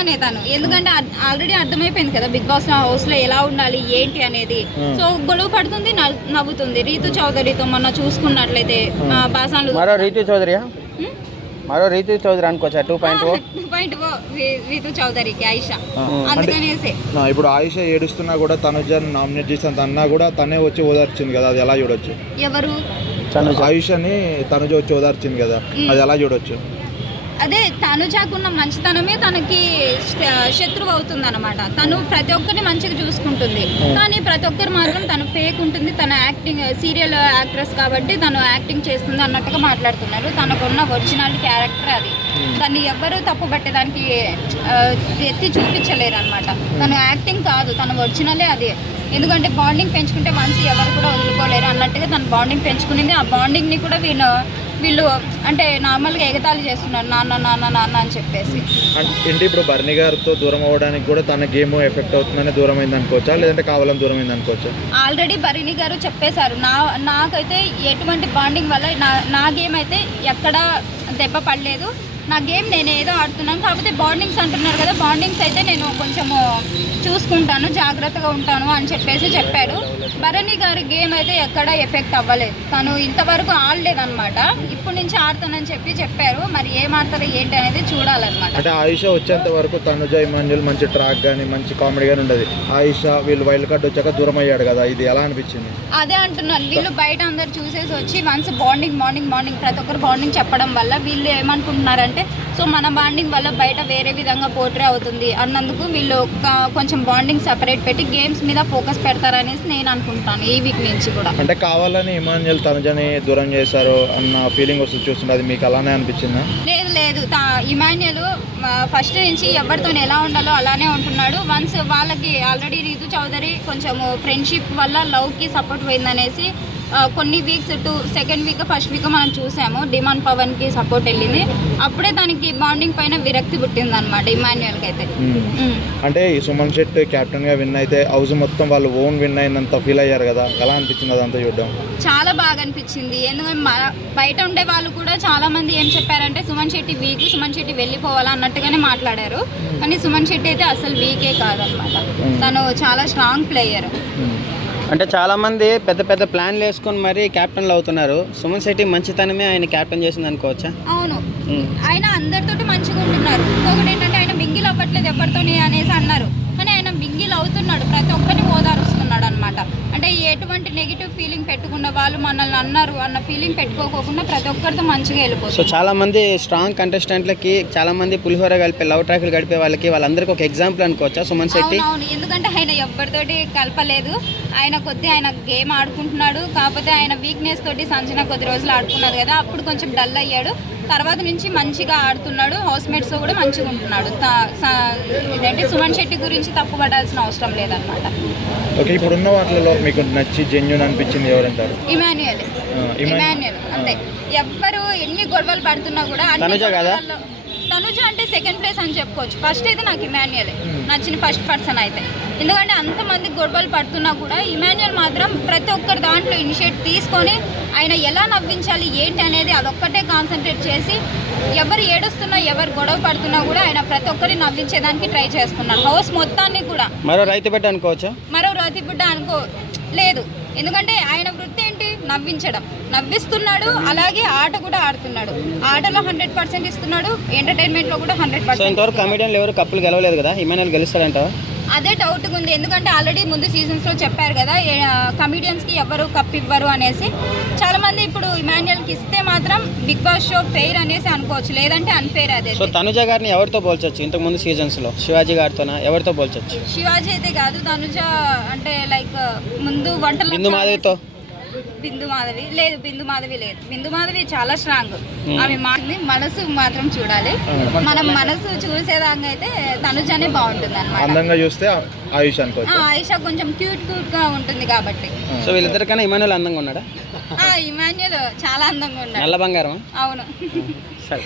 అనే తను. ఎందుకంటే ఆల్రెడీ అర్థమైపోయింది కదా బిగ్ బాస్ హౌస్లో ఎలా ఉండాలి ఏంటి అనేది. సో గొడవ పడుతుంది నవ్- నవ్వుతుంది. రీతు చౌదరితో మొన్న చూసుకున్నట్లయితే ఆ, బాసాన్లు మరో రీతు చౌదరియా? హ్మ్? మరో రీతు చౌదరి అనుకోవచ్చా? Two point o? Point Rithu చౌదరికి Ayesha. అందుకనేసే. ఇప్పుడు ఆయుష ఏడుస్తున్నా కూడా తనుజ నామినేట్ చేసిన అన్నా కూడా తనే వచ్చి ఓదార్చింది కదా అది ఎలా చూడొచ్చు? ఎవరు? ఆయుషని తనుజ వచ్చి ఓదార్చింది కదా అది ఎలా చూడొచ్చు? అదే తనుజాకున్న మంచితనమే తనకి శత్రువు అవుతుంది అనమాట తను ప్రతి ఒక్కరిని మంచిగా చూసుకుంటుంది. కానీ ప్రతి ఒక్కరు మాత్రం తను ఫేక్ ఉంటుంది. తన యాక్టింగ్ సీరియల్ యాక్ట్రెస్ కాబట్టి తను యాక్టింగ్ చేస్తుంది అన్నట్టుగా మాట్లాడుతున్నారు. తనకున్న ఒరిజినల్ క్యారెక్టర్ అది. దాన్ని ఎవ్వరూ తప్పు పట్టేదానికి ఎత్తి చూపించలేరు అనమాట తను యాక్టింగ్ కాదు. తన ఒరిజినలే అదే. ఎందుకంటే బాండింగ్ పెంచుకుంటే మనసు ఎవరు కూడా వదులుకోలేరు అన్నట్టుగా తన బాండింగ్ పెంచుకునింది. ఆ బాండింగ్ని కూడా వీళ్ళు వీళ్ళు అంటే నార్మల్గా ఎగతాళి చేస్తున్నారు నాన్న నాన్న నాన్న అని చెప్పేసి. అం- ఏంటి ఇప్పుడు బర్నీ గారితో దూరం అవ్వడానికి కూడా తన గేమ్ ఎఫెక్ట్ అవుతుందని దూరం అయింది అనుకోవచ్చా? లేదంటే కావాలని దూరం అయింది అనుకోవచ్చా? ఆల్రెడీ భరిణి గారు చెప్పేశారు. నా నాకైతే ఎటువంటి బాండింగ్ వల్ల నా నా గేమ్ అయితే ఎక్కడా దెబ్బ పడలేదు. నా గేమ్ నేను ఏదో ఆడుతున్నాను. కాకపోతే బాండింగ్స్ అంటున్నారు కదా బాండింగ్స్ అయితే నేను కొంచెము చూసుకుంటాను జాగ్రత్తగా ఉంటాను అని చెప్పేసి చెప్పాడు. భరణి గారి గేమ్ అయితే ఎక్కడా ఎఫెక్ట్ అవ్వలేదు. తను ఇంతవరకు ఆడలేదన్నమాట. ఇప్పటి నుంచి ఆడతానని చెప్పి చెప్పారు. మరి ఏం ఆడతారో ఏంటి అనేది చూడాలన్నమాట. అంటే ఆయుష వచ్చేంత వరకు తనుజ ఇమాన్యుల్ మంచి ట్రాక్ కానీ మంచి కామెడీ కానీ ఉండదు. ఆయుష వీళ్ళు వైల్డ్ కార్డ్ వచ్చాక దూరం అయ్యాడు కదా. ఇది ఎలా అనిపించింది? అదే అంటున్నాను. వీళ్ళు బయట అందరు చూసేసి వచ్చి వన్స్ బాండింగ్ మార్నింగ్ మార్నింగ్ ప్రతి ఒక్కరు బాండింగ్ చెప్పడం వల్ల వీళ్ళు ఏమనుకుంటున్నారంటే సో మన బాండింగ్ వల్ల బయట వేరే విధంగా పోర్ట్రే అవుతుంది అన్నందుకు వీళ్ళు కొంచెం బాండింగ్ సెపరేట్ పెట్టి గేమ్స్ మీద ఫోకస్ పెడతారనేసి నేను అనుకుంటాను ఈ వీక్ నుంచి కూడా. అంటే కావాలని ఇమాన్యుల్ తనుజని దూరం చేశారు అన్న ఫీలింగ్ వస్తుంది చూస్తుంటే అది మీకు అలానే అనిపించిందా? లేదు లేదు. ఇమాన్యుల్ ఫస్ట్ నుంచి ఎవరితో ఎలా ఉండాలో అలానే ఉంటున్నాడు. వన్స్ వాళ్ళకి ఆల్రెడీ రీతు చౌదరి కొంచెము ఫ్రెండ్షిప్ వల్ల లవ్కి సపోర్ట్ పోయిందనేసి కొన్ని weeks two second week first week మనం చూసాము. డిమాండ్ పవన్కి సపోర్ట్ వెళ్ళింది. అప్పుడే దానికి బాండింగ్ పైన విరక్తి పుట్టింది అనమాట ఇమాన్యుయల్కి అయితే. అంటే ఈ సుమన్ శెట్ కెప్టెన్గా విన్ అయితే హౌస్ మొత్తం వాళ్ళు ఓన్ విన్ అయినంత ఫీల్ అయ్యారు కదా. ఎలా అనిపించింది అదంతా చూడడం? చాలా బాగా అనిపించింది. ఎందుకంటే బయట ఉండే వాళ్ళు కూడా చాలా మంది ఏం చెప్పారంటే సుమన్ శెట్టి వీక్ సుమన్ శెట్టి వెళ్ళిపోవాలా అన్నట్టుగానే మాట్లాడారు. కానీ సుమన్ శెట్టి అయితే అసలు వీకే కాదనమాట తను చాలా స్ట్రాంగ్ ప్లేయర్ అంటే చాలా మంది పెద్ద పెద్ద ప్లాన్లు వేసుకొని మరీ క్యాప్టెన్లు అవుతున్నారు. సుమన్ శెట్టి మంచితనమే ఆయన క్యాప్టెన్ చేసింది అనుకోవచ్చా అవును. ఆయన అందరితోటి మంచిగా ఉంటున్నారు ఇంకొకటి ఏంటంటే ఆయన మింగిల్ అవ్వట్లేదు ఎవరితోని అనేసి అన్నారు కానీ ఆయన మింగిల్ అవుతున్నాడు ప్రతి ఒక్కరిని ఓదారుస్తున్నాడు అనమాట అంటే ఎటువంటి నెగిటివ్ ఫీలింగ్ పెట్టుకున్న వాళ్ళు మనల్ని అన్నారు అన్న ఫీలింగ్ పెట్టుకోకుండా ప్రతి ఒక్కరితో మంచిగా సో వెళ్ళిపోతుంది చాలా మంది స్ట్రాంగ్ కంటెస్టెంట్లకి చాలా మంది పులిహోర కలిపే లవ్ ట్రాక్లు గడిపే వాళ్ళకి వాళ్ళందరికీ ఒక ఎగ్జాంపుల్ అనుకోవచ్చా సుమన్ శెట్టి? ఎందుకంటే ఆయన ఎవరితోటి కలపలేదు. ఆయన కొద్ది ఆయన గేమ్ ఆడుకుంటున్నాడు. కాకపోతే ఆయన వీక్నెస్ తోటి సంచన కొద్ది రోజులు ఆడుకున్నారు కదా. అప్పుడు కొంచెం డల్ అయ్యాడు. తర్వాత నుంచి మంచిగా ఆడుతున్నాడు. హౌస్ మేట్స్తో కూడా మంచిగా ఉంటున్నాడు. ఇదేంటి? సుమన్ శెట్టి గురించి తప్పు పడాల్సిన అవసరం లేదనమాట ఓకే ఇప్పుడున్న వాటిలో మీకు నచ్చి జెన్యున్ అనిపించింది ఎవరంటారు? ఇమాన్యుయల్. ఇమాన్యుయల్. అంతే. ఎవ్వరు ఎన్ని గొడవలు పడుతున్నా కూడా అన్ని తనుజ అంటే సెకండ్ ప్లేస్ అని చెప్పుకోవచ్చు. ఫస్ట్ అయితే నాకు ఇమాన్యుయల్ నచ్చిన ఫస్ట్ పర్సన్ అయితే. ఎందుకంటే అంతమంది గొడవలు పడుతున్నా కూడా ఇమాన్యుయల్ మాత్రం ప్రతి ఒక్కరి దాంట్లో ఇనిషియేట్ తీసుకొని ఆయన ఎలా నవ్వించాలి ఏంటి అనేది అదొక్కటే కాన్సన్ట్రేట్ చేసి ఎవరు ఏడుస్తున్నా ఎవరు గొడవ పడుతున్నా కూడా ఆయన ప్రతి ఒక్కరిని నవ్వించేదానికి ట్రై చేస్తున్నారు. హౌస్ మొత్తాన్ని కూడా. మరో రైతు బిడ్డ అనుకోవచ్చా? మరో రతి బిడ్డ అనుకో లేదు. ఎందుకంటే ఆయన వృత్తి ఏంటి? నవ్వించడం. నవ్విస్తున్నాడు అలాగే ఆట కూడా ఆడుతున్నాడు. ఆటలో హండ్రెడ్ పర్సెంట్ ఇస్తున్నాడు ఎంటర్టైన్మెంట్లో కూడా హండ్రెడ్ పర్సెంట్ కమెడియన్లు ఎవరు కప్పులు గెలవలేదు కదా ఇమానుయల్ గెలుస్తాడంటావా అదే డౌట్గా ఉంది. ఎందుకంటే ఆల్రెడీ ముందు సీజన్స్లో చెప్పారు కదా కమిడియన్స్కి ఎవరు కప్ ఇవ్వరు అనేసి. చాలా మంది ఇప్పుడు ఇమాన్యుయల్కి ఇస్తే మాత్రం బిగ్ బాస్ షో ఫెయిర్ అనేసి అనుకోవచ్చు. లేదంటే అన్ఫెయిర్ అదే. సో తనుజ గారిని ఎవరితో పోల్చొచ్చు? ఇంతకు ముందు సీజన్స్లో శివాజీ గారితోనా? ఎవరితో పోల్చొచ్చు? శివాజీ అయితే కాదు తనుజ అంటే లైక్ ముందు వంటలు బిందు మాధవితో. బిందు మాధవి లేదు బిందు మాధవి లేదు. బిందు మాధవి చాలా స్ట్రాంగ్ ఆమె మాది మనసు మాత్రం చూడాలి. మనం మనసు చూసేదాకా అయితే తనుజనే బాగుంటుంది అనమాట అందంగా చూస్తే ఆయుష్ అనుకోవచ్చు. ఆయిషా కొంచెం క్యూట్ క్యూట్గా ఉంటుంది కాబట్టి. సో వీళ్ళిద్దరికన్నా ఇమానుయల్ అందంగా ఉన్నాడా? ఆ ఇమాన్యుల్ చాలా అందంగా ఉన్నాడు. నల్ల బంగారం అవును. సరే.